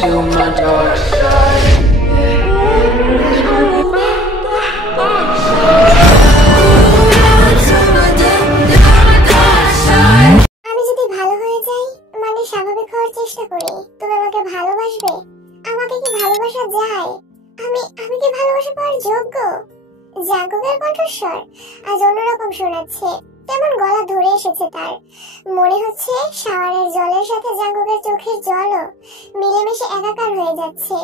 to my dark side. আমি যদি ভালো হয়ে যাই, মানে স্বাভাবিক হওয়ার চেষ্টা করি, তুমি আমাকে ভালোবাসবে? আমাকে কি ভালোবাসা যায়? আমি কি ভালোবাসা পাওয়ার যোগ্য? জাঙ্কুকের কণ্ঠস্বর আজ অন্যরকম শোনাচ্ছে, কেমন গলা ধরে এসেছে তার। মনে হচ্ছে শাওয়ারের জলের সাথে জাঙ্কুকের চোখের জলও মিলেমিশে একাকার হয়ে যাচ্ছে।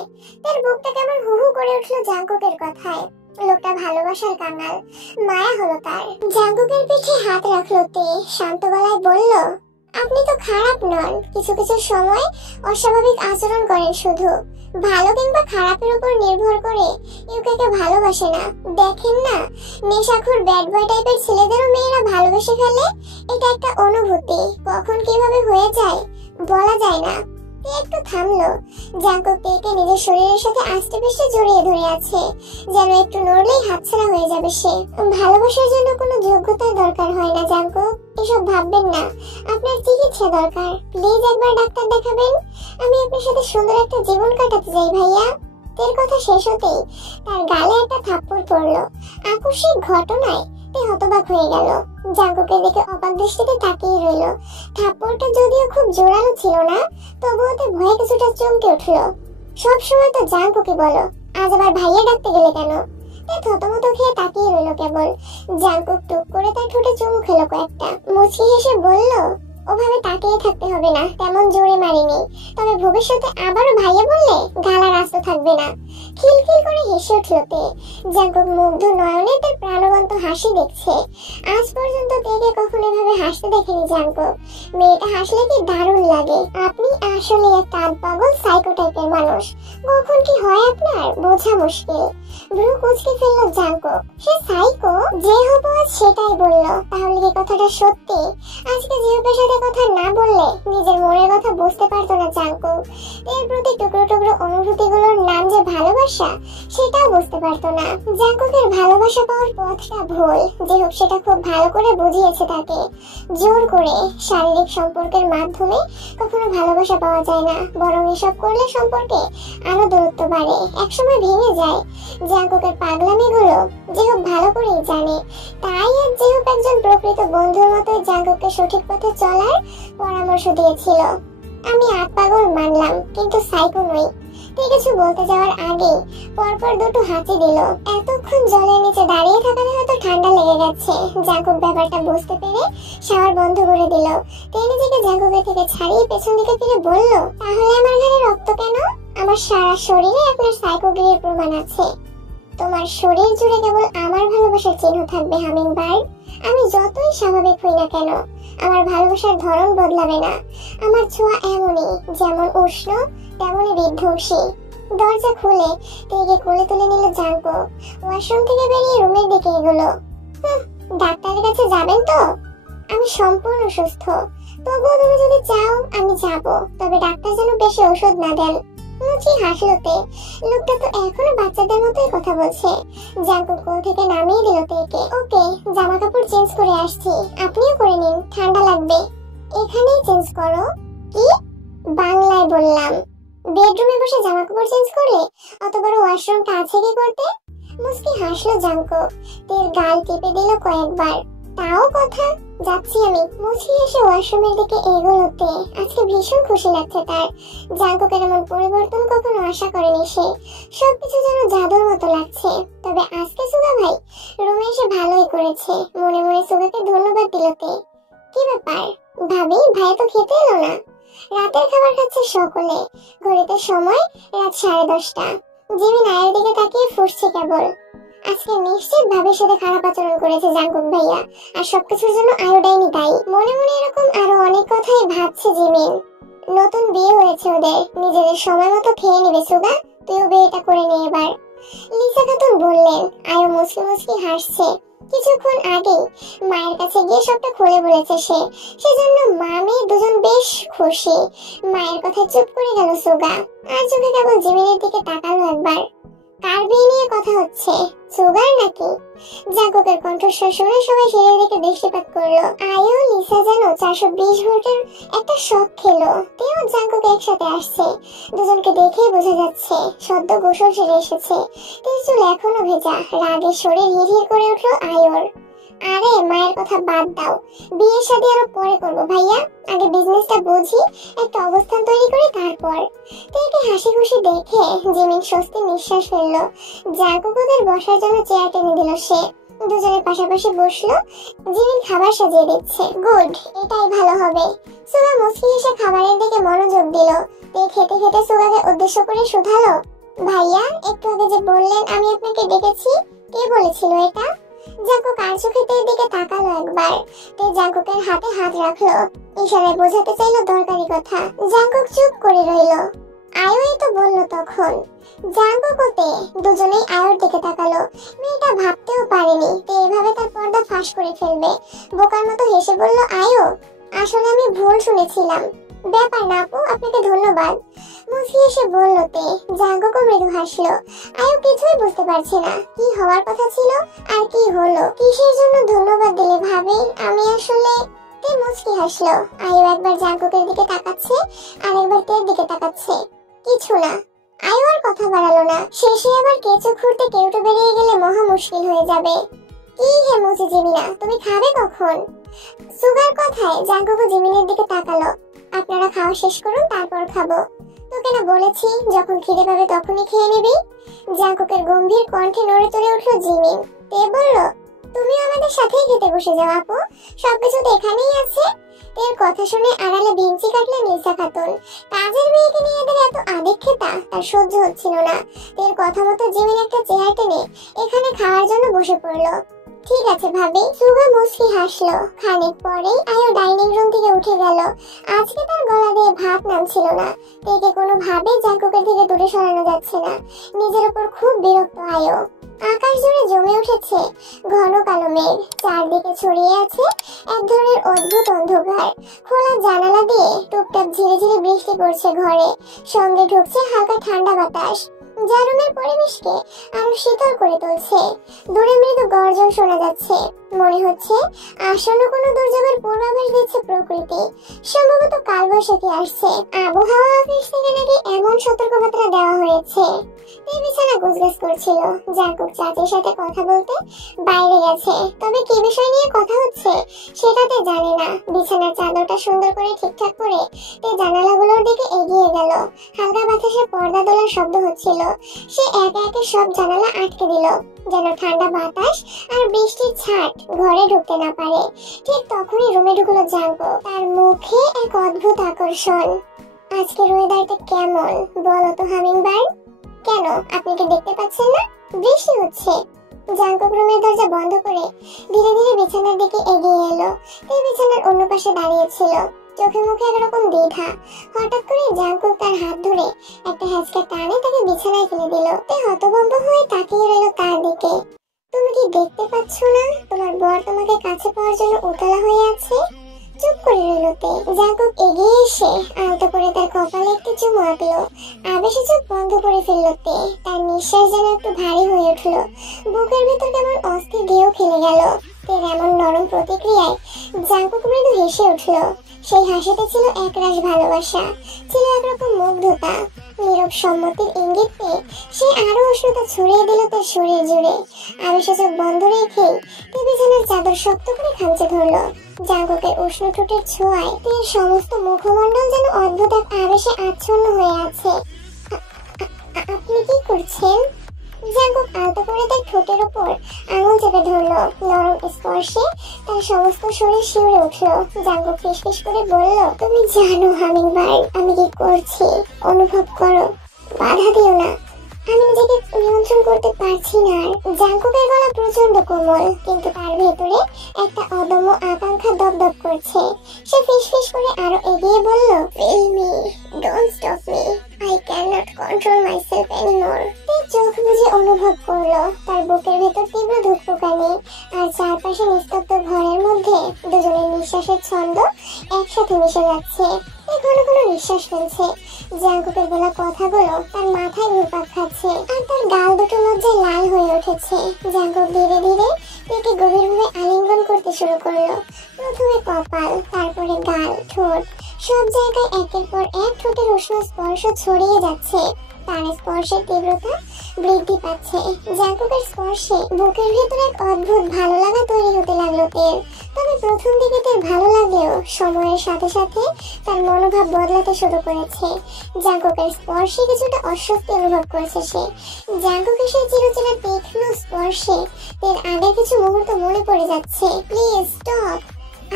তার বুকটা কেমন হু হু করে উঠলো জাঙ্কুকের কথায়। লোকটা ভালোবাসার কাঙাল, মায়া হলো তার। জাঙ্কুকের পিঠে হাত রাখলো তে, শান্ত গলায় বলল, আপনি তো খারাপ নন, কিছু কিছু সময় অস্বাভাবিক আচরণ করেন শুধু। ভালো কিংবা খারাপের উপর নির্ভর করে ইউকেকে ভালোবাসে না। দেখেন না, নেশাখোর ব্যাড বয় টাইপের ছেলেদেরও মেয়েরা ভালোবেসে ফেলে। এটা একটা অনুভূতি, কখন কিভাবে হয়ে যায় বলা যায় না। একটু থামলো। জাঙ্কুক তেকে নিজের শরীরের সাথে আস্তে পিষ্টে জড়িয়ে ধরে আছে, যেন একটু নড়লেই হাতছাড়া হয়ে যাবে সে। ভালোবাসার জন্য কোনো যোগ্যতার দরকার হয় না জাঙ্কুক, এসব ভাববেন না। আপনার চিকিৎসা দরকার, প্লিজ একবার ডাক্তার দেখাবেন। আমি আপনার সাথে সুন্দর একটা জীবন কাটাতে চাই ভাইয়া। তের কথা শেষ হতেই তার গালে একটা থাপ্পড় পড়লো। আকস্মিক ঘটনায় তে হতবাক হয়ে গেল, জাঙ্কুকের দিকে অবাক দৃষ্টিতে তাকিয়ে রইল। থাপ্পড়টা যদিও খুব জোরালো ছিল না, তবুও তে ভয়ে কিছুটা চমকে উঠলো। সব সময় তো জাঙ্কুকে বলো, আজ আবার ভাইয়া ডাকতে গেলে কেন? তে থতমত খেয়ে তাকিয়ে রইল কেবল। জাঙ্কুক টুক করে তার ঠোঁটে চুমু খেলো কয়েকটা, মুচকি হেসে বলল, ওভাবে তাকিয়ে থাকতে হবে না, তেমন জোরে মারিনি। তবে ভবিষ্যতে আবারও ভাইয়া বললে গালা রাস্তা থাকবে না। খিলখিল করে হেসে উঠল তে। জাঙ্কুক মুগ্ধ নয়নে তার প্রাণবন্ত হাসি দেখছে। আজ পর্যন্ত তেকে কখনো এভাবে হাসতে দেখেনি জাঙ্কুক। মেয়েটা হাসলে কি দারুণ লাগে। আপনি আসলে একটা পাগল সাইকো টাইপের মানুষ। কখন কি হয় আপনার বোঝা মুশকিল। ভ্রু কুঁচকে ফেললো জাঙ্কুক। সে সাইকো? যে হবো আজ সেটাই বললো। তাহলে কি কথাটা সত্যি? আজকে জিহুকের সাথে কথা না বললে নিজের মনের কথা বুঝতে পারতো না জাঙ্কুক। এর প্রতি টুকরো টুকরো অনুভূতিগুলোর নাম যে ভালোবাসা, সেটাও বুঝতে পারতো না। জাঙ্কুকের ভালোবাসা পাওয়ার পথটা ভুল। জিহুক সেটা খুব ভালো করে বুঝিয়েছে তাকে। জোর করে শারীরিক সম্পর্কের মাধ্যমে কখনো ভালোবাসা পাওয়া যায় না, বরং এসব করলে সম্পর্কে আরো দূরত্ব বাড়ে, একসময় ভেঙে যায়। জাঙ্কুকের পাগলামিগুলো জিহুক ভালো করেই জানে। তাই আজ জিহুক একজন প্রকৃত বন্ধুর মতোই জাঙ্কুককে সঠিক পথে চলার পরামর্শ দিয়েছিল। আমি পাগল মানলাম, কিন্তু সাইকো নই। তুই কিছু বলতে যাওয়ার আগে পরপর দুটো হাঁচি দিল। এতক্ষণ জলের নিচে দাঁড়িয়ে থাকাতে হয়তো ঠান্ডা লেগে গেছে। জাঙ্কুক ব্যাপারটা বুঝতে পেরে শাওয়ার বন্ধ করে দিল। তে নিজেকে জাঙ্কুকের থেকে ছাড়িয়ে পেছন দিকে ফিরে বলল, তাহলে আমার ঘাড়ে রক্ত কেন? আমার সারা শরীরে আপনার সাইকোগিরির প্রমাণ আছে। তোমার শরীর জুড়ে কেবল আমার ভালোবাসার চিহ্ন থাকবে হামিংবার্ড। আমি যতই স্বাভাবিক হই না কেন, আমার ভালোবাসার ধরন বদলাবে না। আমার ছোঁয়া এমনই, যেমন উষ্ণ তেমনই বিধ্বংসী। দরজা খুলে তেগে কোলে তুলে নিল জাঙ্কুক। ওয়াশরুম থেকে বেরিয়ে রুমের দিকে এগোলো। ডাক্তারের কাছে যাবেন তো? আমি সম্পূর্ণ সুস্থ, তবুও তুমি যদি চাও আমি যাব, তবে ডাক্তার যেন বেশি ওষুধ না দেন। মুচি হাসলো তে। লোকটা তো এখনো বাচ্চাদের মতোই কথা বলছে। জাঙ্কুক কোল থেকে নামিয়ে দিল তেকে। ওকে, জামা কাপড় চেঞ্জ করে আসছি, আপনিও করে নিন, ঠান্ডা লাগবে। এখানেই চেঞ্জ করো। কি? বাংলায় বললাম। বেডরুমে বসে জামা কাপড় চেঞ্জ করলে অত বড় ওয়াশরুমটা আছে কি করতে? মুচকি হাসলো জাঙ্কুক। তের গাল টিপে দিল কয়েকবার। তাও কথা, যাচ্ছি আমি। মুচকি এসে ওয়াশরুমের দিকে এগোলোতে। আজকে ভীষণ খুশি লাগছে তার। জাঙ্কুকের এমন পরিবর্তন কখনো আশা করেনি সে। সবকিছু যেন জাদুর মতো লাগছে। তবে আজকে সুগা ভাই রুমে এসে ভালোই করেছে। মনে মনে সুগাকে ধন্যবাদ দিল তে। কি ব্যাপার ভাবি, ভাই তো খেতে এলো না? রাতের খাবার খাচ্ছে সকলে। ঘড়িতে সময় রাত 10:30। জিমি নায়ের দিকে তাকিয়ে ফুঁসছে কেবল। আজকে নিশ্চিত ভাবির সাথে খারাপ আচরণ করেছে জাঙ্কুক ভাইয়া, আর সবকিছুর জন্য আয়োডাইনই দায়ী। মনে মনে এরকম আরো অনেক কথাই ভাবছে জিমিন। নতুন বিয়ে হয়েছে ওদের, নিজেদের সময় মতো খেয়ে নিবে সুগা, তুইও বিয়েটা করে নে এবার। লিসা খাতুন বললেন। আয়ো মুচকি মুচকি হাসছে। কিছুক্ষণ আগে মায়ের কাছে গিয়ে সবটা খুলে বলেছে সে, সেজন্য মা মেয়ে দুজন বেশ খুশি। মায়ের কথায় চুপ করে গেল সুগা, আর চোখে কেবল জিমিনের দিকে তাকালো একবার। কার বিয়ে নিয়ে কথা হচ্ছে, সুগার না নাকি? জাঙ্কুকের কণ্ঠস্বর শুনে সবাই সিঁড়ির দিকে দৃষ্টিপাত করলো। আয়ু লিসা যেন 420 ভোল্টের একটা শক খেলো। তেও জাঙ্কুক একসাথে আসছে। দুজনকে দেখেই বোঝা যাচ্ছে সদ্য গোসল সেরে এসেছে। তের চুল এখনো ভেজা। রাগে শরীর হিড়হিড় করে উঠলো আয়ুর। আরে মায়ের কথা বাদ দাও, বিয়ের শাদী আরো পরে করবো ভাইয়া, আগে বিজনেসটা বুঝি, একটা অবস্থান তৈরি করি তারপর। তেকে হাসি খুশি দেখে জিমিন স্বস্তি নিঃশ্বাস ফেললো। জাঙ্কুক ওদের বসার জন্য চেয়ার টেনে দিল সে। দুজনে পাশাপাশি বসলো। জিমিন খাবার সাজিয়ে দিচ্ছে। গুড, এটাই ভালো হবে। সুগা মুচকি হেসে খাবারের দিকে মনোযোগ দিল। তে খেতে খেতে সুগাকে উদ্দেশ্য করে শুধালো, ভাইয়া একটু আগে যে বললেন আমি আপনাকে ডেকেছি, কে বলেছিল এটা? জাঙ্কুক আর চোখে তের দিকে তাকালো একবার। তে জাঙ্কুকের হাতে হাত রাখলো, ইশারায় বোঝাতে চাইলো দরকারি কথা। জাঙ্কুক চুপ করে রইলো। আয়ুই তো বললো তখন। জাঙ্কুক ও তে দুজনেই আয়ুর দিকে তাকালো। মেয়েটা ভাবতেও পারেনি তে এভাবে তার পর্দা ফাঁস করে ফেলবে। বোকার মতো হেসে বলল, আয়ু আসলে আমি ভুল শুনেছিলাম। ব্যাপার না আপু, আপনাকে ধন্যবাদ। মুচকি এসে বলল তে। জাঙ্কুকও মৃদু হাসলো। আয়ু কিছুই বুঝতে পারছে না কি হওয়ার কথা ছিল আর কি হলো। কিসের জন্য ধন্যবাদ দিলে ভাবি? আমি আসলে তে মুচকি হাসলো। আয়ু একবার জাঙ্কুকের দিকে তাকাচ্ছে আর একবার তের দিকে তাকাচ্ছে। কিছু না। আয়ু আর কথা বাড়ালো না। শেষে আবার কেঁচো খুঁড়তে কেউটো বেরিয়ে গেলে মহা মুশকিল হয়ে যাবে। কি হে মুচি জিমিনা, তুমি খাবে কখন? সুগার কথায় জাঙ্কুক জিমিনের দিকে তাকালো। আপনারা খাওয়া শেষ করুন তারপর খাবো। তোকে না বলেছি যখন খিদে পাবে তখনই খেয়ে নিবি। জাঙ্কুকের গম্ভীর কণ্ঠে নড়ে চড়ে উঠলো জিমিন। তে বলল, তুমিও আমাদের সাথেই খেতে বসে যাও আপু, সবকিছু তো এখানেই আছে। তের কথা শুনে আড়ালে বেঞ্চি কাটলেন লিসা খাতুন। কাজের মেয়েকে নিয়ে এদের এত আদিক্ষেতা তার সহ্য হচ্ছিল না। তের কথা মতো জিমিন একটা চেয়ার টেনে এখানে খাওয়ার জন্য বসে পড়লো। ঠিক আছে ভাবি। সুগা মুচকি হাসলো। খানিক পরেই আয়ু ডাইনিং রুম থেকে উঠে গেল। আজকে তার গলা দিয়ে ভাত নামছিল না। তেকে কোনো ভাবে জাঙ্কুকের থেকে দূরে সরানো যাচ্ছে না। নিজের উপর খুব বিরক্ত আয়ু। আকাশ জুড়ে জমে উঠেছে ঘন কালো মেঘ। চারদিকে ছড়িয়ে আছে এক ধরনের অদ্ভুত অন্ধকার। খোলা জানালা দিয়ে টুপটাপ ঝিরে ঝিরে বৃষ্টি পড়ছে ঘরে। সঙ্গে ঢুকছে হালকা ঠান্ডা বাতাস, যা রুমের পরিবেশকে আরো শীতল করে তুলছে। দূরে মৃদু গর্জন শোনা যাচ্ছে। মনে হচ্ছে আসন্ন কোনো দুর্যোগের পূর্বাভাস দিচ্ছে প্রকৃতি। সম্ভবত কালবৈশাখী আসছে। আবহাওয়া অফিস থেকে নাকি এমন সতর্কবার্তা দেওয়া হয়েছে। এই বিছানা গুজগাছ করছিল। জাঙ্কুক চাচির সাথে কথা বলতে বাইরে গেছে, তবে কি বিষয় নিয়ে কথা হচ্ছে সেটাতে জানে না। বিছানার চাদরটা সুন্দর করে ঠিকঠাক করে তে জানালাগুলোর দিকে এগিয়ে গেল। হালকা বাতাসে পর্দা তোলার শব্দ হচ্ছিল। সে একে একে সব জানালা আটকে দিল, যেন ঠান্ডা বাতাস আর বৃষ্টির ছাট ঘরে ঢুকতে না পারে। ঠিক তখনই রুমে ঢুকলো জাঙ্কুক। তার মুখে এক অদ্ভুত আকর্ষণ। আজকের ওয়েদারটা কেমন বলো তো হামিংবার্ড? কেন, আপনি কি দেখতে পাচ্ছেন না বৃষ্টি হচ্ছে? জাঙ্কুক রুমের দরজা বন্ধ করে ধীরে ধীরে বিছানার দিকে এগিয়ে এলো। এই বিছানার অন্য পাশে দাঁড়িয়েছিল, চোখে মুখে একরকম দ্বিধা। হঠাৎ করে জাঙ্কুক তার হাত ধরে একটা হ্যাচকা টানে তাকে বিছানায় ফেলে দিল। তে হতভম্ব হয়ে তাকিয়ে রইল তার দিকে। তুমি কি দেখতে পাচ্ছ না তোমার বর তোমাকে কাছে পাওয়ার জন্য উতলা হয়ে আছে? চুপ করে রইল তে। জাঙ্কুক এগিয়ে এসে আলতো করে তার কপালে একটি চুমু আঁকলো। আবেশে চোখ বন্ধ করে ফেলল তে। তার নিঃশ্বাস যেন একটু ভারী হয়ে উঠলো। বুকের ভেতর কেমন অস্থির ঢেউ খেলে গেল। তের এমন নরম প্রতিক্রিয়ায় জাঙ্কুক মৃদু হেসে উঠলো। সেই হাসিতে ছিল একরাশ ভালোবাসা, ছিল একরকম মুগ্ধতা। নীরব সম্মতির ইঙ্গিত পেয়ে সে আরো উষ্ণতা ছড়িয়ে দিল তার শরীর জুড়ে। আবেশে চোখ বন্ধ রেখেই তে বিছানার চাদর শক্ত করে খামচে ধরলো। জাঙ্কুকের উষ্ণ ঠোঁটের ছোঁয়ায় তের সমস্ত মুখমণ্ডল যেন অদ্ভুত এক আবেশে আচ্ছন্ন হয়ে আছে। আপনি কি করছেন? জাঙ্কুক আলতো করে তার ঠোঁটের উপর আঙুল চেপে ধরলো। নরম স্পর্শে তার সমস্ত শরীর শিউরে উঠলো। জাঙ্কুক ফিসফিস করে বলল, তুমি জানো হামিংবার্ড আমি কি করছি? অনুভব করো, বাধা দিও না। আমি নিজেকে নিয়ন্ত্রণ করতে পারছি না। জাঙ্কুকের গলা প্রচন্ড কোমল, কিন্তু তার ভেতরে একটা অদম্য আকাঙ্ক্ষা দপদপ করছে। সে ফিসফিস করে আরো এগিয়ে বলল, feel me, don't stop me, I can not control myself anymore. চোখ বুঝে অনুভব করলো তার বুকের ভেতর তীব্র ধুকপুকানি, আর চারপাশে নিস্তব্ধ ঘরের মধ্যে দুজনের নিঃশ্বাসের ছন্দ একসাথে মিশে যাচ্ছে। ঘন ঘন নিঃশ্বাস ফেলছে। জাঙ্কুকের বলা কথাগুলো তার মাথায় ঘুরপাক খাচ্ছে আর তার গাল দুটো লজ্জায় লাল হয়ে উঠেছে। জাঙ্কুক ধীরে ধীরে তাকে গভীরভাবে আলিঙ্গন করতে শুরু করলো। প্রথমে কপাল, তারপরে গাল, ঠোঁট, সব জায়গায় একের পর এক ঠোঁটের উষ্ণ স্পর্শ ছড়িয়ে যাচ্ছে। তার স্পর্শের তীব্রতা বৃদ্ধি পাচ্ছে। জাঙ্কুকের স্পর্শে বুকের ভেতরে এক অদ্ভুত ভালো লাগা তৈরি হতে লাগলো তের। তবে প্রথম দিকে তার ভালো লাগলেও সময়ের সাথে সাথে তার মনোভাব বদলাতে শুরু করেছে। জাঙ্কুকের স্পর্শে কিছুটা অস্বস্তি অনুভব করেছে সে। জাঙ্কুকের সেই চিরচেনা তীক্ষ্ণ স্পর্শে তের আগের কিছু মুহূর্ত মনে পড়ে যাচ্ছে। Please stop,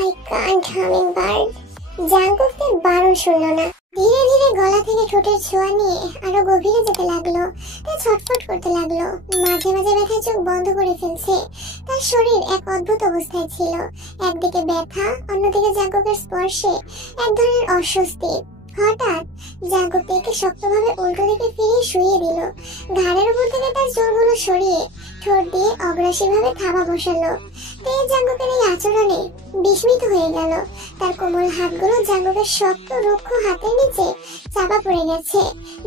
I can't hummingbird. Jungkook তের বারণ শুনল না। ধীরে ধীরে গলা থেকে ঠোঁটের ছোঁয়া নিয়ে আরো গভীরে যেতে লাগলো। তা ছটফট করতে লাগলো। মাঝে মাঝে ব্যথায় চোখ বন্ধ করে ফেলছে। তার শরীর এক অদ্ভুত অবস্থায় ছিল। একদিকে ব্যথা, অন্যদিকে জাঙ্কুকের স্পর্শে এক ধরনের অস্বস্তি। হঠাৎ জাঙ্কুক তেকে শক্তভাবে উল্টো দিকে ফিরিয়ে শুইয়ে দিল। ঘাড়ের উপর থেকে তার চোরগুলো সরিয়ে ঠোঁট দিয়ে অগ্রাসীভাবে থাবা বসালো। তে জাঙ্কুকের এই আচরণে বিস্মিত হয়ে গেল। তার কোমল হাতগুলো জাঙ্কুকের শক্ত রুক্ষ হাতের নিচে চাপা পড়ে গেছে,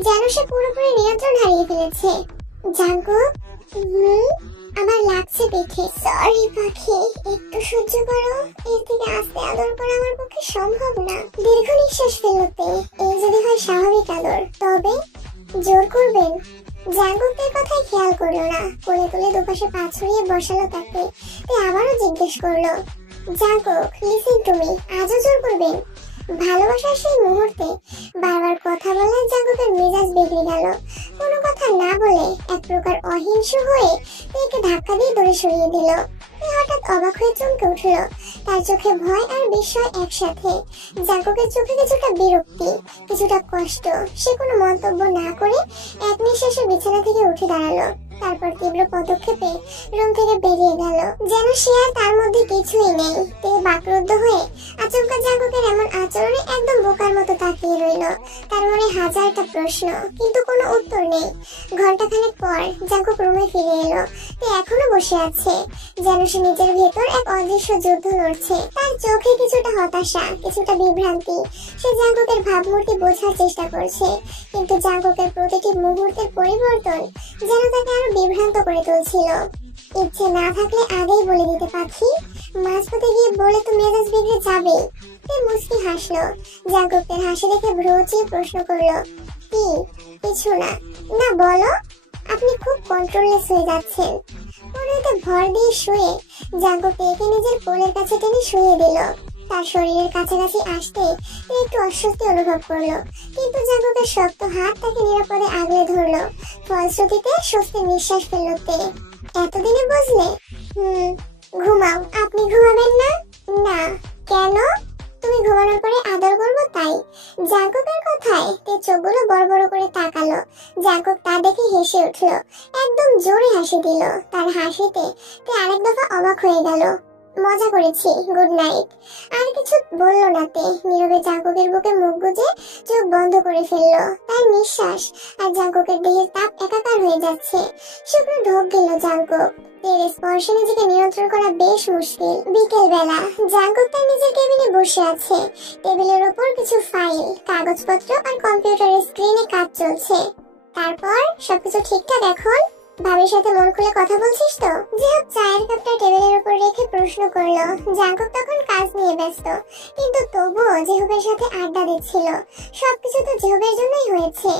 যেন সে পুরোপুরি নিয়ন্ত্রণ হারিয়ে ফেলেছে। জাঙ্কুক, আমার লাগছে পিঠে। সরি পাখি, একটু সহ্য করো। এর থেকে আস্তে আদর করা আমার পক্ষে সম্ভব না। দীর্ঘ নিঃশ্বাস ফেলতে, এই যদি হয় স্বাভাবিক আদর, তবে জোর করবেন? জাঙ্কুকের কথাই খেয়াল করলো না। কোলে তুলে দুপাশে পা ছড়িয়ে বসালো তাকে। আবারও জিজ্ঞেস করলো, জাঙ্কুক লিসেন টু মি, আজও জোর করবেন? ভালোবাসার সেই মুহূর্তে বারবার কথা বললে জাঙ্কুকের মেজাজ বিগড়ে গেল। কোনো কথা না বলে এক প্রকার অহিংস হয়ে তাকে ধাক্কা দিয়ে দূরে সরিয়ে দিল। হঠাৎ অবাক হয়ে চমকে উঠল। তার চোখে ভয় আর বিস্ময় একসাথে। জাঙ্কুকের চোখে কিছুটা বিরক্তি, কিছুটা কষ্ট। সে কোনো মন্তব্য না করে এক নিঃশ্বাসে বিছানা থেকে উঠে দাঁড়ালো। তারপর তীব্র পদক্ষেপে রুম থেকে বেরিয়ে গেল, যেন সে আর তার মধ্যে কিছুই নেই। তে বাকরুদ্ধ হয়ে আচমকা জাঙ্কুকের এমন আচরণে একদম বোকার মতো তাকিয়ে রইল। তার মনে হাজারটা প্রশ্ন, কিন্তু কোনো উত্তর নেই। ঘন্টাখানেক পর জাঙ্কুক রুমে ফিরে এলো। তে এখনো বসে আছে, যেন সে নিজের ভেতর এক অদৃশ্য যুদ্ধ লড়ছে। তার চোখে কিছুটা হতাশা, কিছুটা বিভ্রান্তি। সে জাঙ্কুকের ভাবমূর্তি বোঝার চেষ্টা করছে, কিন্তু জাঙ্কুকের প্রতিটি মুহূর্তের পরিবর্তন যেন তাকে আরো বিভ্রান্ত করে তুলছিল। ইচ্ছে না থাকলে আগেই বলে দিতে পাখি, মাঝপথে গিয়ে বলে তো মেজাজ বিগড়ে যাবে। তে মুস্কি হাসলো। জাঙ্কুকের হাসি দেখে ভ্রুচিয়ে প্রশ্ন করলো, কি? কিছু না। না বলো। আপনি খুব কন্ট্রোললেস হয়ে যাচ্ছেন। কোনোতে ভর দিয়ে শুয়ে জাঙ্কুক তেকে নিজের কোলের কাছে টেনে শুয়ে দিল। তার শরীরের কাছাকাছি আসতে একটু অস্বস্তি অনুভব করলো, কিন্তু জাঙ্কুকের শক্ত হাত তাকে নিরাপদে আগলে ধরলো। ফলশ্রুতিতে স্বস্তির নিঃশ্বাস ফেললো তে। এতদিনে বুঝলে? ঘুমাও। আপনি ঘুমাবেন না? না। কেন? তুমি ঘুমানোর পরে আদর করবো তাই। জাঙ্কুকের কথায় তে চোখগুলো বড় বড় করে তাকালো। জাঙ্কুক তা দেখে হেসে উঠলো, একদম জোরে হাসি দিল। তার হাসিতে তে আরেক দফা অবাক হয়ে গেল। মজা করেছি, গুড নাইট। আর কিছু বললো না তে। নীরবে জাঙ্কুকের বুকে মুখ গুজে চোখ বন্ধ করে ফেললো। তার নিঃশ্বাস আর জাঙ্কুকের দেহের তাপ একাকার হয়ে যাচ্ছে। শুকনো ঢোক গেল জাঙ্কুক। এর স্পর্শে নিজেকে নিয়ন্ত্রণ করা বেশ মুশকিল। বিকেল বেলা জাঙ্কুক তার নিজের কেবিনে বসে আছে। টেবিলের উপর কিছু ফাইল, কাগজপত্র আর কম্পিউটারের স্ক্রিনে কাজ চলছে। তারপর সবকিছু ঠিকঠাক এখন? ভাবির সাথে মন খুলে কথা বলছিস তো? জিহাব চায়ের কাপটা টেবিলের উপর রেখে প্রশ্ন করলো। জাঙ্কুক তখন কাজ নিয়ে ব্যস্ত, কিন্তু তবুও জিহাবের সাথে আড্ডা দিচ্ছিল। সবকিছু তো জিহাবের জন্যই হয়েছে।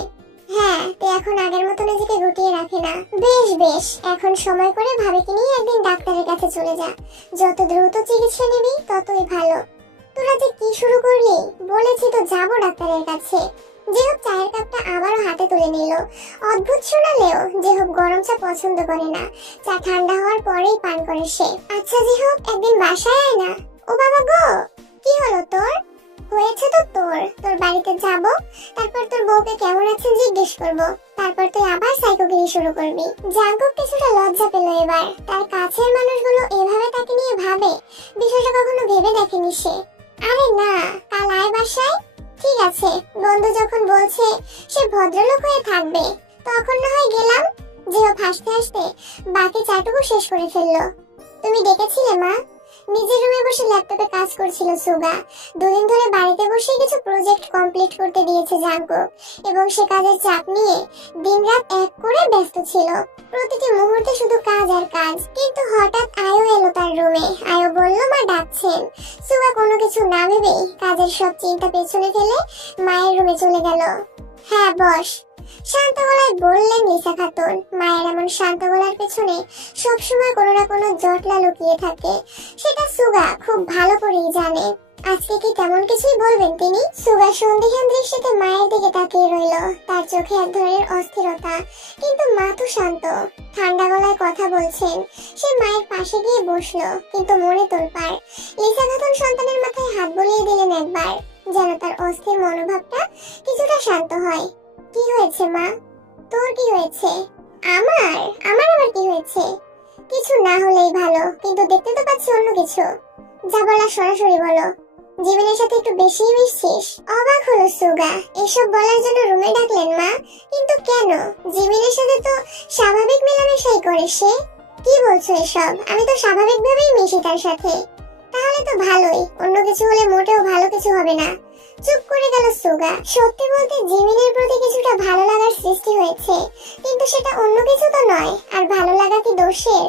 হ্যাঁ, তুই এখন আগের মতো নিজেকে গুটিয়ে রাখে না। বেশ বেশ, এখন সময় করে ভাবিকে নিয়ে একদিন ডাক্তারের কাছে চলে যা। যত দ্রুত চিকিৎসা নিবি ততই ভালো। তোরা যে কি শুরু করলি? বলেছি তো যাবো ডাক্তারের কাছে। জেহব চায়ের কাপটা আবারও হাতে তুলে নিল। অদ্ভুত শোনালেও জেহব গরম চা পছন্দ করে না। চা ঠান্ডা হওয়ার পরেই পান করে সে। আচ্ছা জেহব, একদিন বাসায় আয় না। ও বাবা গো, কি হলো তোর? হয়েছে তো তোর বাড়িতে যাব, তারপর তোর বউকে কেমন আছে জিজ্ঞেস করব, তারপর তুই আবার সাইকোগিরি শুরু করবি। জাঙ্কুক কিছুটা লজ্জা পেল এবার। তার কাছের মানুষগুলো এভাবে তাকে নিয়ে ভাবে, বিষয়টা কখনো ভেবে দেখেনি সে। আরে না, কাল আয় বাসায়। ঠিক আছে, বন্ধু যখন বলছে সে ভদ্রলোক হয়ে থাকবে, তখন না হয় গেলাম। যেও হাসতে হাসতে বাকি চাটুকু শেষ করে ফেললো। তুমি ডেকেছিলে মা? নিজের রুমে বসে ল্যাপটপে কাজ করছিল সুগা। দুদিন ধরে বাড়িতে বসে কিছু প্রজেক্ট কমপ্লিট করতে দিয়েছে জাঙ্কুক এবং সে কাজের চাপ নিয়ে দিনরাত এক করে ব্যস্ত ছিল। প্রতিটি মুহূর্তে শুধু কাজ আর কাজ। কিন্তু হঠাৎ আয়ো এলো তার রুমে। আয়ো বলল মা ডাকছেন। সুগা কোনো কিছু না ভেবেই কাজের সব চিন্তা পেছনে ফেলে মায়ের রুমে চলে গেল। হ্যাঁ বস, শান্ত গলায় বললেন লিসা খাতুন। মায়ের এমন শান্ত গলার পেছনে সবসময় কোনো না কোনো জটলা লুকিয়ে থাকে, সেটা সুগা খুব ভালো করেই জানে। আজকে কি তেমন কিছুই বলবেন তিনি? সুগা সন্দিহান দৃষ্টিতে মায়ের দিকে তাকিয়ে রইল। তার চোখে এক ধরনের অস্থিরতা, কিন্তু মা তো শান্ত, ঠান্ডা গলায় কথা বলছেন। সে মায়ের পাশে গিয়ে বসলো, কিন্তু মনে তোলপাড়। লিসা খাতুন সন্তানের মাথায় হাত বুলিয়ে দিলেন একবার, যেন তার অস্থির মনোভাবটা কিছুটা শান্ত হয়। কি হয়েছে মা? তোর কি হয়েছে? আমার আমার আবার কি হয়েছে? কিছু না হলেই ভালো, কিন্তু দেখতে তো পাচ্ছি অন্য কিছু। যা বলা সরাসরি বলো। জীবনের সাথে একটু বেশি মিশছিস। অবাক হলো সুগা। এসব বলার জন্য রুমে ডাকলেন মা, কিন্তু কেন? জীবনের সাথে তো স্বাভাবিক মেলামেশাই করে সে। কি বলছো এসব? আমি তো স্বাভাবিকভাবেই মিশি তার সাথে। তাহলে তো ভালোই, অন্য কিছু হলে মোটেও ভালো কিছু হবে না। চুপ করে গেল সুগা। সত্যি বলতে জিমিনের প্রতি কিছুটা ভালো লাগার সৃষ্টি হয়েছে, কিন্তু সেটা অন্য কিছু তো নয়। আর ভালো লাগা কি দোষের?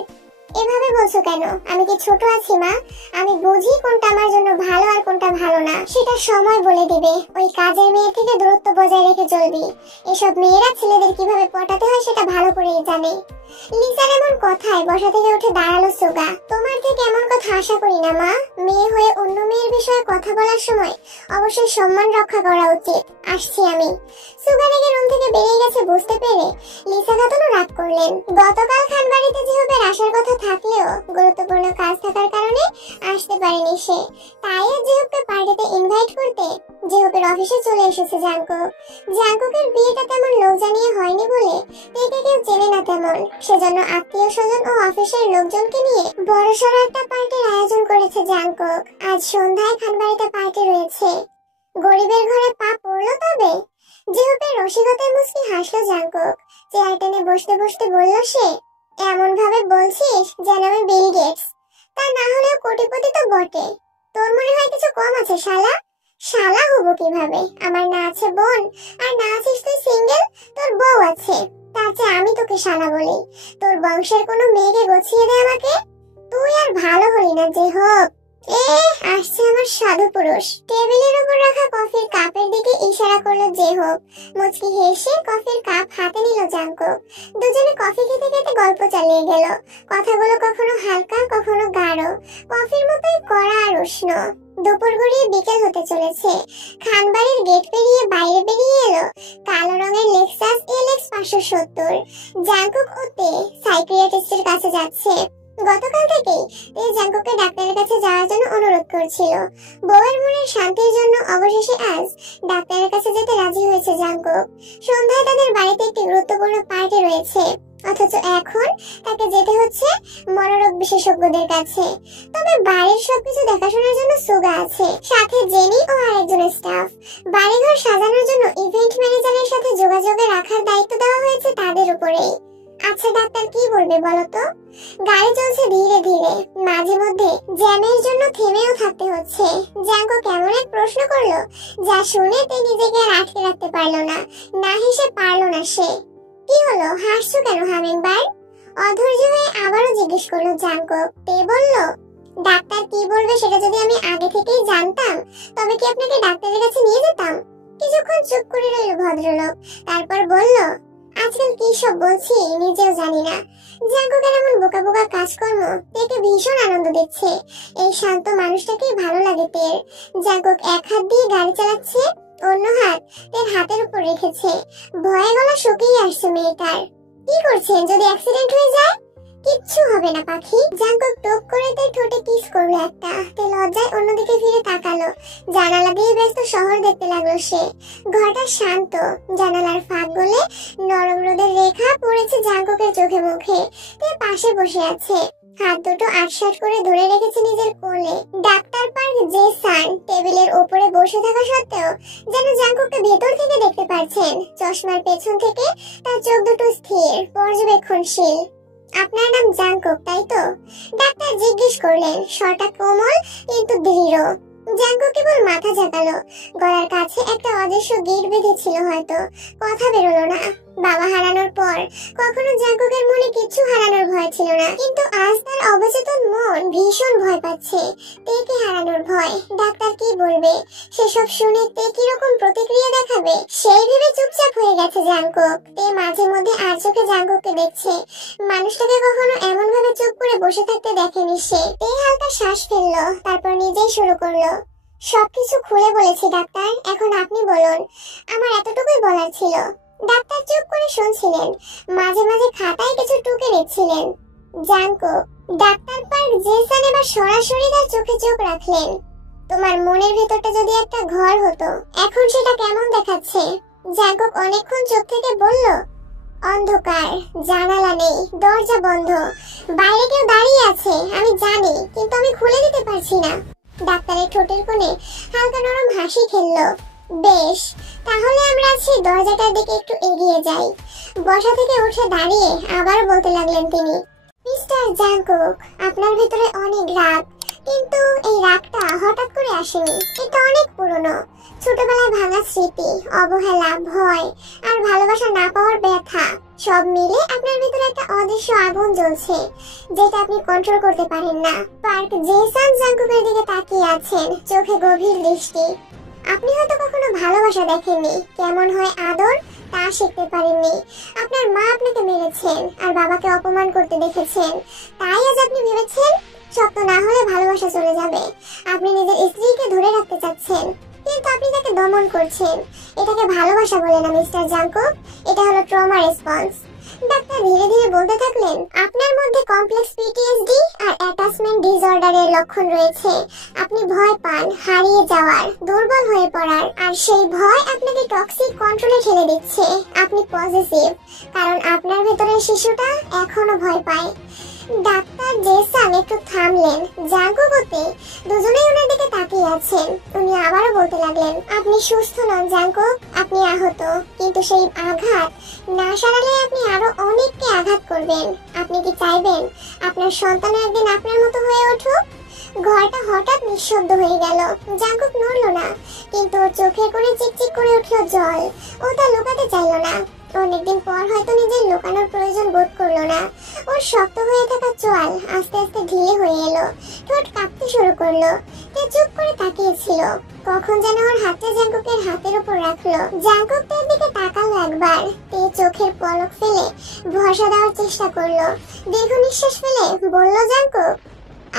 এভাবে বলছো কেন? আমি কি ছোট আছি মা? আমি বুঝি কোনটা আমার জন্য ভালো আর কোনটা ভালো না। সেটা সময় বলে দিবে। ওই কাজের মেয়ের থেকে দূরত্ব বজায় রেখে চলবি। এসব মেয়েরা ছেলেদের কিভাবে পটাতে হয় সেটা ভালো করেই জানে। লিসার এমন কথায় বসা থেকে উঠে দাঁড়ালো সুগা। তোমার থেকে এমন কথা আশা করি না মা। মেয়ে হয়ে অন্য মেয়ের বিষয়ে কথা বলার সময় অবশ্যই সম্মান রক্ষা করা উচিত। আসছি আমি। সুগা রেগে রুম থেকে বেরিয়ে গেছে বুঝতে পেরে লিসা খাতুনও রাগ করলেন। গতকাল খানবাড়িতে জিহুবের আসার কথা থাকলেও গুরুত্বপূর্ণ কাজ থাকার কারণে আসতে পারেনি সে। তাই আর জিহুবকে পার্টিতে ইনভাইট করতে জিহুবের অফিসে চলে এসেছে জাঙ্কুক। জাঙ্কুকের বিয়েটা তেমন লোক জানিয়ে হয়নি বলে তাকে কেউ চেনে না তেমন। সেজন্য আত্মীয় স্বজন ও অফিসের লোকজনকে নিয়ে বড়সড় একটা পার্টির আয়োজন করেছে জাঙ্কুক। আজ সন্ধ্যায় খানবাড়িতে পার্টি রয়েছে। গরিবের ঘরে পা পড়লো তবে। জিহুবের রসিকতায় মুচকি হাসলো জাঙ্কুক। চেয়ার টেনে বসতে বসতে বলল সে, এমন ভাবে বলছিস যেন আমি বিল গেটস। তা না হলেও কোটিপতি তো বটে। তোর মনে হয় কিছু কম আছে শালা? শালা হবো কিভাবে? আমার না আছে বোন, আর না আছিস তুই সিঙ্গেল। তোর বউ আছে, তার চেয়ে আমি তোকে শালা বলি। তোর বংশের কোনো মেয়েকে গছিয়ে দে আমাকে। তুই আর ভালো হলি না যে হোক। আসছে আমার সাধু পুরুষ। টেবিলের উপর রাখা কফির কাপের দিকে ইশারা করলো যে হোক। মুচকি হেসে কফির কাপ হাতে নিল জাঙ্কুক। দুজনে কফি খেতে খেতে গল্প চালিয়ে গেল। কথাগুলো কখনো হালকা কখনো গাঢ়, কফির মতোই কড়া আর উষ্ণ। দুপুর গড়িয়ে বিকেল হতে চলেছে। খানবাড়ির গেট পেরিয়ে বাইরে বেরিয়ে এলো কালো রঙের লেক্সাস এলএক্স 570। জাঙ্কুক ওতে সাইকিয়াট্রিস্টের কাছে যাচ্ছে। গতকাল থেকেই জাঙ্কুককে ডাক্তারের কাছে যাওয়ার জন্য অনুরোধ করছিল। বউয়ের মনের শান্তির জন্য অবশেষে আজ ডাক্তারের কাছে যেতে রাজি হয়েছে জাঙ্কুক। সন্ধ্যায় তাদের বাড়িতে একটি গুরুত্বপূর্ণ পার্টি রয়েছে, অথচ এখন তাকে যেতে হচ্ছে মনোরোগ বিশেষজ্ঞদের কাছে। তবে বাড়ির সবকিছু দেখাশোনার জন্য সুগা আছে, সাথে জেনি ও আরেকজন স্টাফ। বাড়িঘর সাজানোর জন্য ইভেন্ট ম্যানেজারের সাথে যোগাযোগে রাখার দায়িত্ব দেওয়া হয়েছে তাদের উপরেই। আচ্ছা ডাক্তার কি বলবে বলো তো? গাড়ি চলছে ধীরে ধীরে, মাঝে মধ্যে জ্যামের জন্য থেমেও থাকতে হচ্ছে। জাঙ্কুক কেমন এক প্রশ্ন করলো যা শুনে তে নিজেকে আর আটকে রাখতে পারলো না। না হেসে পারলো না সে। কি হলো, হাসছো কেন হামিংবার্ড? অধৈর্য হয়ে আবারও জিজ্ঞেস করলো জাঙ্কুক। তে বলল, ডাক্তার কি বলবে সেটা যদি আমি আগে থেকেই জানতাম তবে কি আপনাকে ডাক্তারের কাছে নিয়ে যেতাম। কিছুক্ষণ চুপ করে রইল ভদ্রলোক, তারপর বলল, আজকাল কি সব বলছি নিজেও জানি না। জাঙ্কুকের এমন বোকা বোকা কাজকর্ম তেকে ভীষণ আনন্দ দিচ্ছে। এই শান্ত মানুষটাকেই ভালো লাগে তের। জাঙ্কুক এক হাত দিয়ে গাড়ি চালাচ্ছে, অন্য হাত তের হাতের উপর রেখেছে। ভয়ে গলা শুকিয়ে আসছে মেয়েটার। কি করছেন? যদি অ্যাক্সিডেন্ট হয়ে যায়? কিচ্ছু হবে না পাখি। জাঙ্কুক টপ করে তের ঠোঁটে কিস করলো একটা। তে লজ্জায় অন্যদিকে ফিরে তাকালো। জানালা দিয়ে ব্যস্ত শহর দেখতে লাগলো সে। ঘরটা শান্ত, জানালার ফাঁক গলে নরম রোদের রেখা পড়েছে জাঙ্কুকের চোখে মুখে। তে পাশে বসে আছে, হাত দুটো আটসাট করে ধরে রেখেছে নিজের কোলে। ডাক্তার পার্ক জেসান টেবিলের উপরে বসে থাকা সত্ত্বেও যেন জাঙ্কুককে ভেতর থেকে দেখতে পাচ্ছেন। চশমার পেছন থেকে তার চোখ দুটো স্থির, পর্যবেক্ষণশীল। আপনার নাম জাংকুক তাই তো? ডাক্তার জিজ্ঞেস করলেন, স্বরটা কোমল কিন্তু দৃঢ়। জাংকুক কেবল মাথা ঝাঁকালো। গলার কাছে একটা অদৃশ্য গিঁট বেঁধেছিল হয়তো, কথা বেরোলো না। বাবা হারানোর পর কখনো জাংকুকের মনে কিছু হারানোর ভয় ছিল না, কিন্তু আজ তার অবচেতন মন ভীষণ ভয় পাচ্ছে। তেকে হারানোর ভয়। ডাক্তার কি বলবে, সেসব শুনে তে কিরকম প্রতিক্রিয়া দেখাবে সেই ভেবে চুপচাপ হয়ে গেছে জাংকুক। তে মাঝে মধ্যে আর চোখে জাংকুককে দেখছে। মানুষটাকে কখনো এমন ভাবে চুপ করে বসে থাকতে দেখেনি সে। তে হালকা শ্বাস ফেললো, তারপর নিজেই শুরু করলো। সবকিছু খুলে বলেছি ডাক্তার, এখন আপনি বলুন। আমার এতটুকুই বলার ছিল। ডাক্তার চুপ করে শুনছিলেন, মাঝে মাঝে খাতায় কিছু টুকে নিচ্ছিলেন। জাংকুক, ডাক্তার পার্ক জেসন এবার সরাসরি তার চোখে চোখ রাখলেন। তোমার মনের ভেতরটা যদি একটা ঘর হতো, এখন সেটা কেমন দেখাচ্ছে? জাংকুক অনেকক্ষণ চোখ থেকে বলল, অন্ধকার, জানালা নেই, দরজা বন্ধ, বাইরে কেউ দাঁড়িয়ে আছে আমি জানি, কিন্তু আমি খুলে দিতে পারছি না। ডাক্তারের ঠোঁটের কোণে হালকা নরম হাসি খেললো। বেশ, তাহলে আমরা সেই দরজাটার দিকে একটু এগিয়ে যাই। বসা থেকে উঠে দাঁড়িয়ে আবার বলতে লাগলেন তিনি, মিস্টার জাংকুক, আপনার ভিতরে অনেক রাগ, কিন্তু এই রাগটা হঠাৎ করে আসেনি। এটা অনেক পুরনো। ছোটবেলায় ভাঙা স্মৃতি, অবহেলা, ভয় আর ভালোবাসা না পাওয়ার ব্যথা সব মিলে আপনার ভিতরে একটা অদৃশ্য আগুন জ্বলছে, যেটা আপনি কন্ট্রোল করতে পারেন না। পার্ক জেসন জাংকুকের দিকে তাকিয়ে আছেন, চোখে গভীর দৃষ্টি। আপনি হয়তো কখনো ভালোবাসা দেখেননি, কেমন হয় আদর তা শিখতে পারেননি। আপনার মা আপনাকে মেরেছেন আর বাবাকে অপমান করতে দেখেছেন, তাই আজ আপনি ভেবেছেন সত্য না হলে ভালোবাসা চলে যাবে। আপনি নিজের স্ত্রীকে ধরে রাখতে চাচ্ছেন, কিন্তু আপনি তাকে দমন করছেন। এটাকে ভালোবাসা বলে না মিস্টার জাংকুক, এটা হলো ট্রমা রেসপন্স। ডাক্তার ধীরে ধীরে বলতে থাকলেন, আপনার মধ্যে কমপ্লেক্স পিটিএসডি আর অ্যাটাচমেন্ট ডিসঅর্ডারের লক্ষণ রয়েছে। আপনি ভয় পান হারিয়ে যাওয়ার, দুর্বল হয়ে পড়ার, আর সেই ভয় আপনাকে টক্সিক কন্ট্রোলে ঠেলে দিচ্ছে। আপনি পজিটিভ, কারণ আপনার ভেতরের শিশুটা এখনো ভয় পায়। ডাক্তার জেসন একটু থামলেন। জাংকুকতে দুজনেই ওনার দিকে তাকিয়ে আছেন। উনি আবারও বলতে লাগলেন, আপনি সুস্থ নন জাংকুক, আপনি আহত, কিন্তু সেই আঘাত না সারালে আপনি আরো অনেককে আঘাত করবেন। আপনি কি চাইবেন আপনার সন্তান একদিন আপনার মতো হয়ে উঠুক? ঘরটা হঠাৎ নিঃশব্দ হয়ে গেল। জাংকুক নড়ল না, কিন্তু ওর চোখের কোণে চিকচিক করে উঠল জল। ও তা লুকাতে চাইল না। অনেকদিন পর হয়তো নিজের লুকানোর প্রয়োজন বোধ করলো না। ওর শক্ত হয়ে থাকা চোয়াল আস্তে আস্তে ঢিলে হয়ে এলো, ঠোঁট কাঁপতে শুরু করলো। তে চুপ করে তাকিয়েছিল। কখন যেন ওর হাতটা জাংকুকের হাতের উপর রাখলো। জাংকুক তার দিকে তাকালো একবার। তে চোখের পলক ফেলে ভরসা দেওয়ার চেষ্টা করলো। দীর্ঘ নিঃশ্বাস ফেলে বলল, জাংকুক,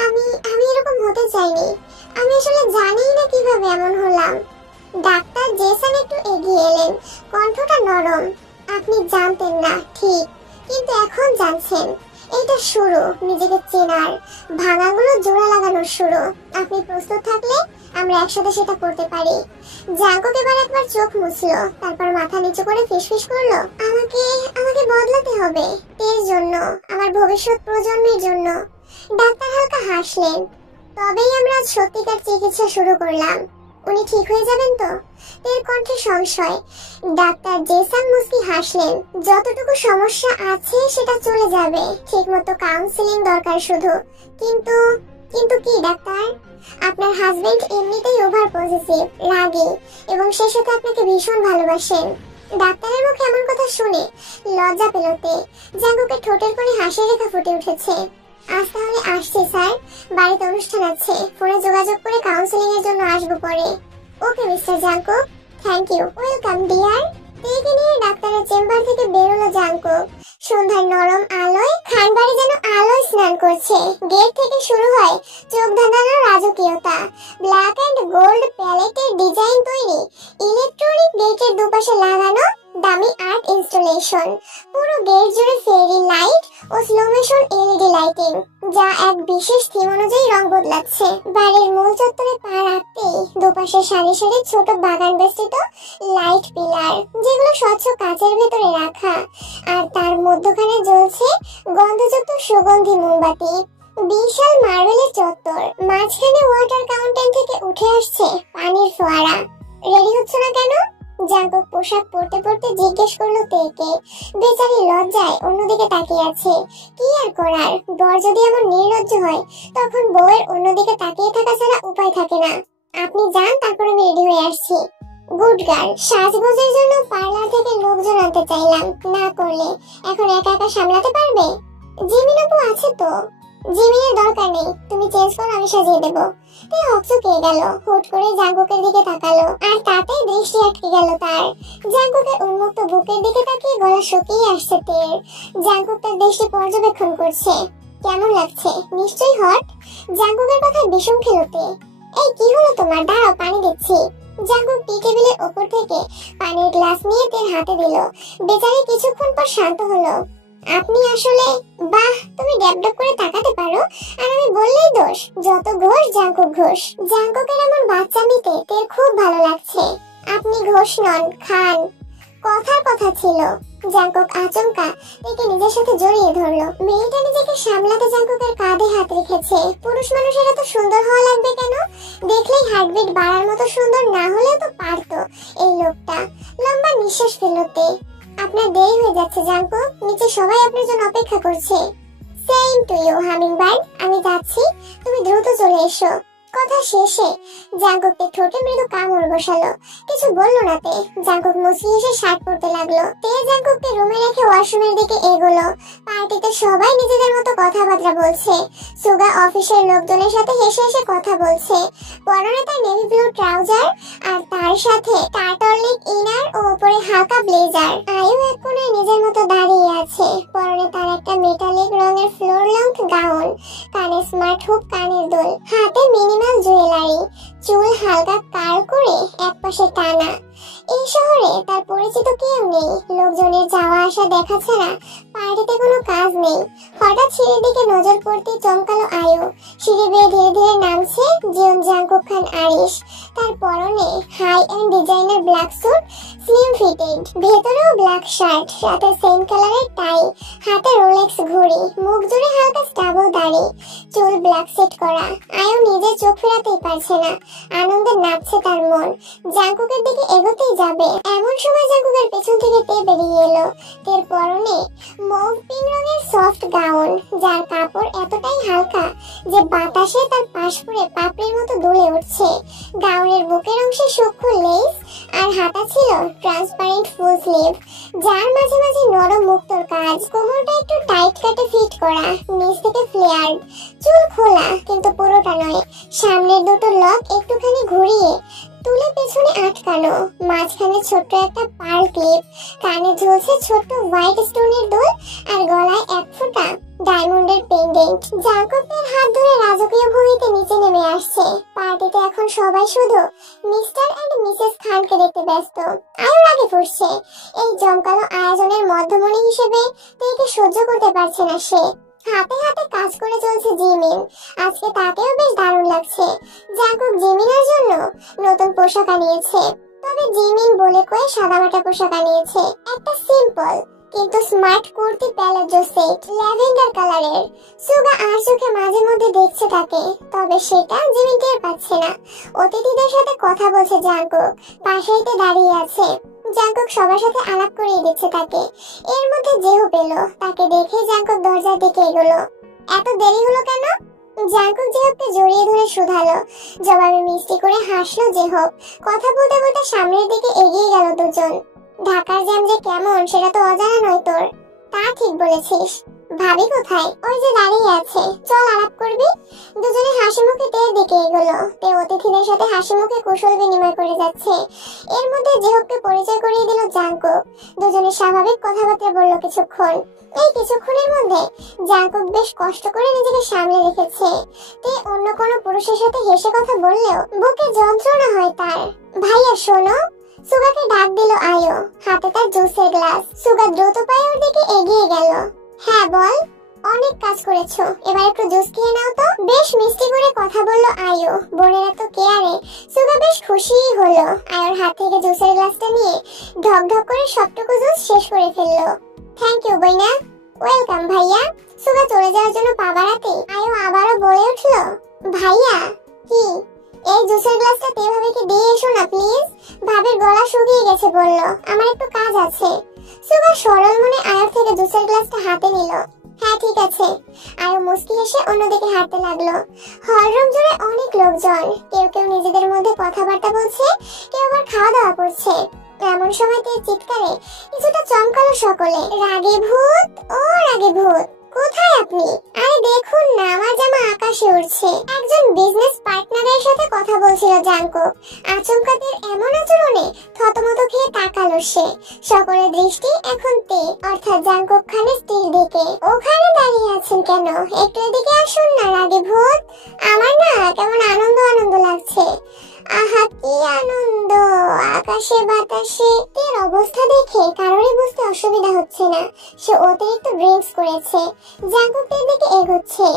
আমি এরকম হতে চাইনি। আমি আসলে জানিই না কিভাবে এমন হলাম। ডাক্তার জেসন একটু এগিয়ে এলেন, কণ্ঠটা নরম। আপনি জানতেন না ঠিক, কিন্তু এখন জানছেন। এটা শুরু নিজেকে চেনার, ভাঙাগুলো জোড়া লাগানোর শুরু। আপনি প্রস্তুত থাকলে আমরা একসাথে সেটা করতে পারি। জাংকুক এবার একবার চোখ মুছলো, তারপর মাথা নিচু করে ফিসফিস করলো, আমাকে বদলাতে হবে, এর জন্য, আমার ভবিষ্যৎ প্রজন্মের জন্য। ডাক্তার হালকা হাসলেন। তবেই আমরা সত্যিকার চিকিৎসা শুরু করলাম। উনি ঠিক হয়ে যাবেন তো? এর কণ্ঠে সংশয়। ডাক্তার জেসন মুস্কি হাসলেন। যতটুকু সমস্যা আছে সেটা চলে যাবে, ঠিকমতো কাউন্সিলিং দরকার শুধু। কিন্তু কি ডাক্তার? আপনার হাজবেন্ড এমনিতেই ওভার পজিটিভ, রাগী, এবং সে সাথে আপনাকে ভীষণ ভালোবাসেন। ডাক্তারের মুখে এমন কথা শুনে লজ্জা পেল তে। জাংকুকের ঠোঁটের কোণে হাসির রেখা ফুটে উঠেছে। আজ তাহলে আসছি স্যার, বাড়িতে অনুষ্ঠান আছে, ফোনে যোগাযোগ করে কাউন্সিলিং এর জন্য আসবো পরে। Okay mister Jungkook, thank you, welcome dear. তেকে নিয়ে ডাক্তারের চেম্বার থেকে বেরোলো জাংকুক। সন্ধ্যার নরম আলোয় খানবাড়ি যেন আলোয় স্নান করছে। গেট থেকে শুরু হয় চোখ ধাঁধানোর রাজকীয়তা। ব্ল্যাক এন্ড গোল্ড প্যালেটের ডিজাইন তৈরি, ইলেকট্রনিক গেটের দুপাশে লাগানো দামি আর্ট ইনস্টলেশন। পুরো গেট জুড়ে ফেরি লাইট ও স্লো মোশন এলইডি লাইটিং, যা এক বিশেষ থিম অনুযায়ী রং বদলাচ্ছে। বাড়ির মূল চত্বরে পা রাখতেই দুপাশে সারি সারি ছোট বাগান বেষ্টিত লাইট পিলার, যেগুলো স্বচ্ছ কাচের ভেতরে রাখা, আর তার মধ্যখানে জ্বলছে গন্ধযুক্ত সুগন্ধি মোমবাতি। বিশাল মার্বেলের চত্বর, মাঝখানে ওয়াটার কাউন্টেন থেকে উঠে আসছে পানির ফোয়ারা। রেডি হচ্ছে না কেন? জাঙ্কুক পোশাক পরতে পরতে জিজ্ঞেস করলো তেকে। বেচারি লজ্জায় অন্যদিকে তাকিয়ে আছে। কি আর করার, বর যদি এমন নির্লজ্জ হয় তখন বউয়ের অন্যদিকে তাকিয়ে থাকা ছাড়া উপায় থাকে না। আপনি যান, তারপর আমি রেডি হয়ে আসছি। Good girl. সাজগোজের জন্য পার্লার থেকে লোকজন আনতে চাইলাম, না করলে এখন একা একা সামলাতে পারবে? জিমিন আপু আছে তো। জিমিনের দরকার নেই, তুমি চেঞ্জ করো, আমি সাজিয়ে দেবো। তে হকচকে গেল, হুট করে জাঙ্কুকের দিকে তাকালো, আর তাতেই দৃষ্টি আটকে গেল তার। জাঙ্কুকের উন্মুক্ত বুকের দিকে তাকিয়ে গলা শুকিয়ে আসছে তের। জাঙ্কুক তার দৃষ্টি পর্যবেক্ষণ করছে। কেমন লাগছে? নিশ্চয়ই হট। জাঙ্কুকের কথায় বিষম খেলো তে। এই কি হলো তোমার? দাঁড়াও, পানি দিচ্ছি। জাঙ্কুক টি টেবিলের উপর থেকে পানির গ্লাস নিয়ে তের হাতে দিল। বেচারি কিছুক্ষণ পর শান্ত হলো। আপনি আসলে, বাহ, তুমি ড্যাব করে তাকাতে পারো, আর আমি বললেই দোষ। যত ঘোষ জাঙ্কুক ঘোষ। জাঙ্কুকের এমন বাচ্চামিতে তের খুব ভালো লাগছে। আপনি ঘোষ নন, খান। কথার কথা ছিল। জাঙ্কুক আচমকা তেকে নিজের সাথে জড়িয়ে ধরলো। মেয়েটা নিজেকে সামলাতে জাঙ্কুকের কাঁধে হাত রেখেছে। পুরুষ মানুষের এত সুন্দর হওয়া লাগবে কেন? দেখলেই হার্টবিট বাড়ার মতো সুন্দর না হলেও তো পারতো এই লোকটা। লম্বা নিঃশ্বাস ফেললো তে। আপনার দেরি হয়ে যাচ্ছে জাঙ্কুক, নিচে সবাই আপনার জন্য অপেক্ষা করছে। সেম টু ইউ হামিংবার্ড, আমি যাচ্ছি, তুমি দ্রুত চলে এসো। কথা শেষে জাঙ্কুককে ঠোঁটে মৃদু কামড় বসালো। কিছু বললো না তে। জাঙ্কুক মুচকি হেসে শার্ট পরতে লাগলো। তে জাঙ্কুককে রুমে রেখে ওয়াশরুমের দিকে এগোলো। পার্টিতে সবাই নিজেদের মতো কথাবার্তা বলছে। সুগা অফিসের লোকজনের সাথে হেসে হেসে কথা বলছে। পরনে তার নেভি ব্লু ট্রাউজার, আর তার সাথে টার্টলনেক ইনার ও উপরে হালকা ব্লেজার। আয়ু এক কোণায় নিজের মতো দাঁড়িয়ে আছে। পরনে তার একটা মেটালিক রঙের ফ্লোর লেন্থ গাউন, কানে স্মার্ট হুক কানের দুল, হাতে মিনিমাল জুয়েলারি, চুল হালকা কার্ল করে একপাশে টানা। এই শহরে তার পরিচিত কেউ নেই। লোকজনের যাওয়া আসা দেখা ছাড়া পার্টিতে কোনো কাজ নেই। হঠাৎ সিঁড়ির দিকে নজর পড়তে চমকালো আয়ু। সিঁড়ি বেয়ে ধীরে ধীরে নামছে জিয়ন জাঙ্কুক খান আরিশ। তার পরনে high end designer black suit, slim fitted, ভেতরেও ব্ল্যাক শার্ট, সাথে সেম কালারের টাই, হাতে রোলেক্স ঘড়ি, মুখ জুড়ে হালকা স্টাবল দাড়ি, চুল ব্ল্যাক সেট করা। আয়ু নিজে চোখ ফেরাতেই পারছে না, আনন্দে নাচছে তার মন। জাঙ্কুকের দিকে এগোতেই যাবে, এমন সময় জাঙ্কুকের পেছন থেকে তে বেরিয়ে এলো। তের পরনে মৌভ পিঙ্ক রঙের সফট গাউন, যার কাপড় এতটাই হালকা যে বাতাসে তার পাশ পুড়ে পাপড়ির মতো দুলে উঠছে। গাউনের বুকের অংশে সূক্ষ্ম লেস, আর হাতা ছিল ট্রান্সপারেন্ট ফুল স্লিভ, যার মাঝে মাঝে নরম মুক্তোর কাজ। কোমরটা একটু টাইট কাটে ফিট করা, নিচ থেকে ফ্লেয়ার্ড। চুল খোলা, কিন্তু পুরোটা নয়। সামনের দুটো লক একটুখানি ঘুরিয়ে তুলে পেছনে আটকানো, মাঝখানে ছোট্ট একটা পার্ল ক্লিপ, কানে ঝুলছে ছোট্ট হোয়াইট স্টোনের দোল, আর গলায় এক ফোঁটা ডায়মন্ডের পেন্ডেন্ট। জাঙ্কুকের হাত ধরে রাজকীয় ভঙ্গিতে নিচে নেমে আসছে। পার্টিতে এখন সবাই শুধু মিস্টার এন্ড মিসেস খানকে দেখতে ব্যস্ত। আয়ুর আগে ফুটছে। এই জমকালো আয়োজনের মধ্যমণি হিসেবে তেকে সহ্য করতে পারছে না সে। হাতে হাতে কাজ করে চলছে জিমিন। আজকে তাকেও বেশ দারুণ লাগছে। জাঙ্কুক জিমিনের জন্য নতুন পোশাক আনিয়েছে। তবে জিমিন বলে কয়ে সাদামাটা পোশাক আনিয়েছে। একটা সিম্পল কিন্তু smart kurti palazzo set, lavender কালারের। সুগা আর চোখে মাঝে মধ্যে দেখছে তাকে, তবে সেটা জিমিন টের পাচ্ছে না। অতিথিদের সাথে কথা বলছে জাঙ্কুক, পাশেইতে দাঁড়িয়ে আছে। জাঙ্কুক সবার সাথে আলাপ করিয়ে দিচ্ছে তাকে। এর মধ্যে জেহু পেল, তাকে দেখে জাঙ্কুক দরজার দিকে এগোলো। এত দেরি হলো কেন? জাঙ্কুক জেহবকে জড়িয়ে ধরে শুধালো। জবাবে মিষ্টি করে হাসলো জেহব। কথা বলতে বলতে সামনের দিকে এগিয়ে গেল দুজন। ঢাকার জ্যাম যে কেমন সেটা তো অজানা নয় তোর। তা ঠিক বলেছিস। ভাবি কোথায়? ওই যে দাঁড়িয়ে আছে, চল আলাপ করবি। দুজনে হাসি মুখে তের দিকে এগোলো। তে অতিথিদের সাথে হাসি মুখে কুশল বিনিময় করে যাচ্ছে। এর মধ্যে জেহবকে পরিচয় করিয়ে দিল জাঙ্কুক। দুজনে স্বাভাবিক কথাবার্তা বললো কিছুক্ষণ। এই কিছুক্ষণের মধ্যে জাঙ্কুক বেশ কষ্ট করে নিজেকে সামলে রেখেছে। তে অন্য কোনো পুরুষের সাথে হেসে কথা বললেও বুকে যন্ত্রণা হয় তার। ভাইয়া শোনো। সুগাকে ডাক দিল আয়ু, হাতে তার জুসের গ্লাস। সুগা দ্রুত পায়ে ওর দিকে এগিয়ে গেল। হ্যাঁ বল। অনেক কাজ করেছো, এবার একটু জুস খেয়ে নাও তো। বেশ মিষ্টি করে কথা বললো আয়ু। বোনের এত কেয়ারে সুগা বেশ খুশিই হলো। আয়ুর হাত থেকে জুসের গ্লাসটা নিয়ে ঢক ঢক করে সবটুকু জুস শেষ করে ফেললো। Thank you Bruyne. ওয়েলকাম ভাইয়া। সুগা চলে যাওয়ার জন্য পা বাড়াতে আয়ু আবারও বলে উঠলো, ভাইয়া। কি? এই জুসের গ্লাসটা তে ভাবিকে দিয়ে এসো না প্লিজ। ভাবির গলা শুকিয়ে গেছে বলল, আমার একটু কাজ আছে। সুগা সরল মনে আয়ার থেকে জুসের গ্লাসটা হাতে নিল। হ্যাঁ ঠিক আছে। আয়ু মুস্কি হেসে অন্যদিকে হাঁটতে লাগলো। হলরুম জুড়ে অনেক লোকজন, কেউ কেউ নিজেদের মধ্যে কথাবার্তা বলছে, কেউ আবার খাওয়া দাওয়া করছে। এমন সময় তে চিৎকারে কিছুটা চমকালো সকলে, রাগে ভূত, ও রাগে ভূত, কোথায় আপনি? আরে দেখুন না, আমার জামা আকাশে উড়ছে। একজন বিজনেস পার্টনারের সাথে কথা বলছিল জাঙ্কুক। আচমকাতে এমন আচরণে থতমত খেয়ে তাকালো সে। সকলের দৃষ্টি এখন তে অর্থাৎ জাঙ্কুক খানের স্ত্রীর দিকে। ওখানে দাঁড়িয়ে আছেন কেন? একটু এদিকে আসুন না রাগে ভূত। আমার না কেমন আনন্দ আনন্দ লাগছে। আহা কি আনন্দ, আকাশে বাতাসে। তের অবস্থা দেখে কারোরই বুঝতে অসুবিধা হচ্ছে না, সে অতিরিক্ত ড্রিঙ্কস করেছে। জাঙ্কুক তের দিকে এগোচ্ছে,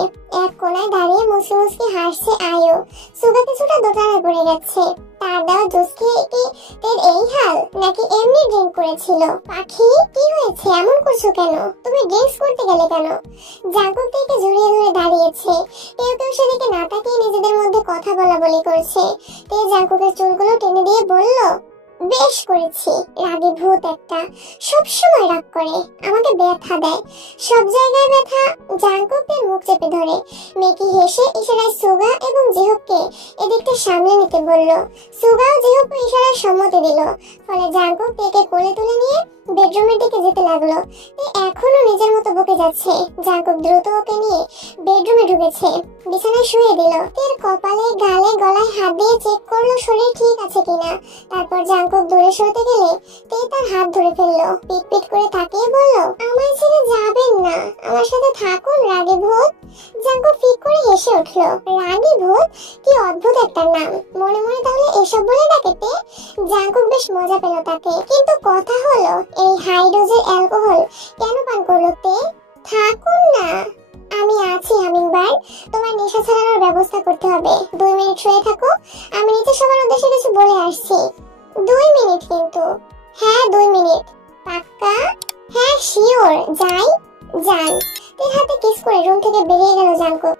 এক কোনায় দাঁড়িয়ে মুসকি মুসকি হাসছে আয়ু। সুগা কিছুটা দোটানায় পড়ে গেছে। তার দেওয়া জুস খেয়ে কি তের এই হাল, নাকি এমনি ড্রিঙ্ক করেছিল? পাখি কি হয়েছে, এমন করছো কেন? তুমি ড্রিঙ্কস করতে গেলে কেন? জাঙ্কুক তেকে জড়িয়ে ধরে দাঁড়িয়েছে। কেউ কেউ সেদিকে না তাকিয়ে নিজেদের মধ্যে কথা বলা বলি করছে। তে জাঙ্কুকের চুলগুলো টেনে দিয়ে বলল, বেশ করেছি, রাগী ভূত একটা, সবসময় রাগ করে, আমাকে ব্যথা দেয়, সব জায়গায় ব্যথা। জাঙ্কুকের মুখ চেপে ধরে মেকি হেসে ইশারায় সুগা এবং জিহুককে এদিকটা সামলে নিতে বলল। সুগা ও জিহুক ইশারায় সম্মতি দিল, ফলে জাঙ্কুক তেকে কোলে তুলে নিয়ে বেডরুমের দিকে যেতে লাগলো। এখনো নিজের মতো বকে যাচ্ছে। জাঙ্কুক দ্রুত ওকে নিয়ে বেডরুমে ঢুকেছে, বিছানায় শুয়ে দিল। তের কপালে, গালে, গলায় হাত দিয়ে চেক করলো শরীর ঠিক আছে কিনা। তারপর জাঙ্কুক দূরে সরতে গেলে তে তার হাত ধরে ফেললো। পিট পিট করে তাকিয়ে বলল, আমায় ছেড়ে যাবেন না, আমার সাথে থাকুন রাগী ভূত। জাঙ্কুক ফিক করে হেসে উঠলো। রাগী ভূত, কি অদ্ভুত একটা নাম। মনে মনে তাহলে এসব বলে ডাকে তে? জাঙ্কুক বেশ মজা পেল তাকে, কিন্তু কথা হলো এই হাই ডোজের অ্যালকোহল কেন পান করলো তে? থাকুন না, আমি আছি হামিংবার্ড, তোমার নেশা ছাড়ানোর ব্যবস্থা করতে হবে। 2 মিনিট শুয়ে থাকো, আমি নিচে সবার উদ্দেশ্যে কিছু বলে আসছি। 2 মিনিট কিন্তু? হ্যাঁ 2 মিনিট। পাক্কা? হ্যাঁ শিওর। যাই? যান। তের হাতে কিস করে রুম থেকে বেরিয়ে গেল জাঙ্কুক।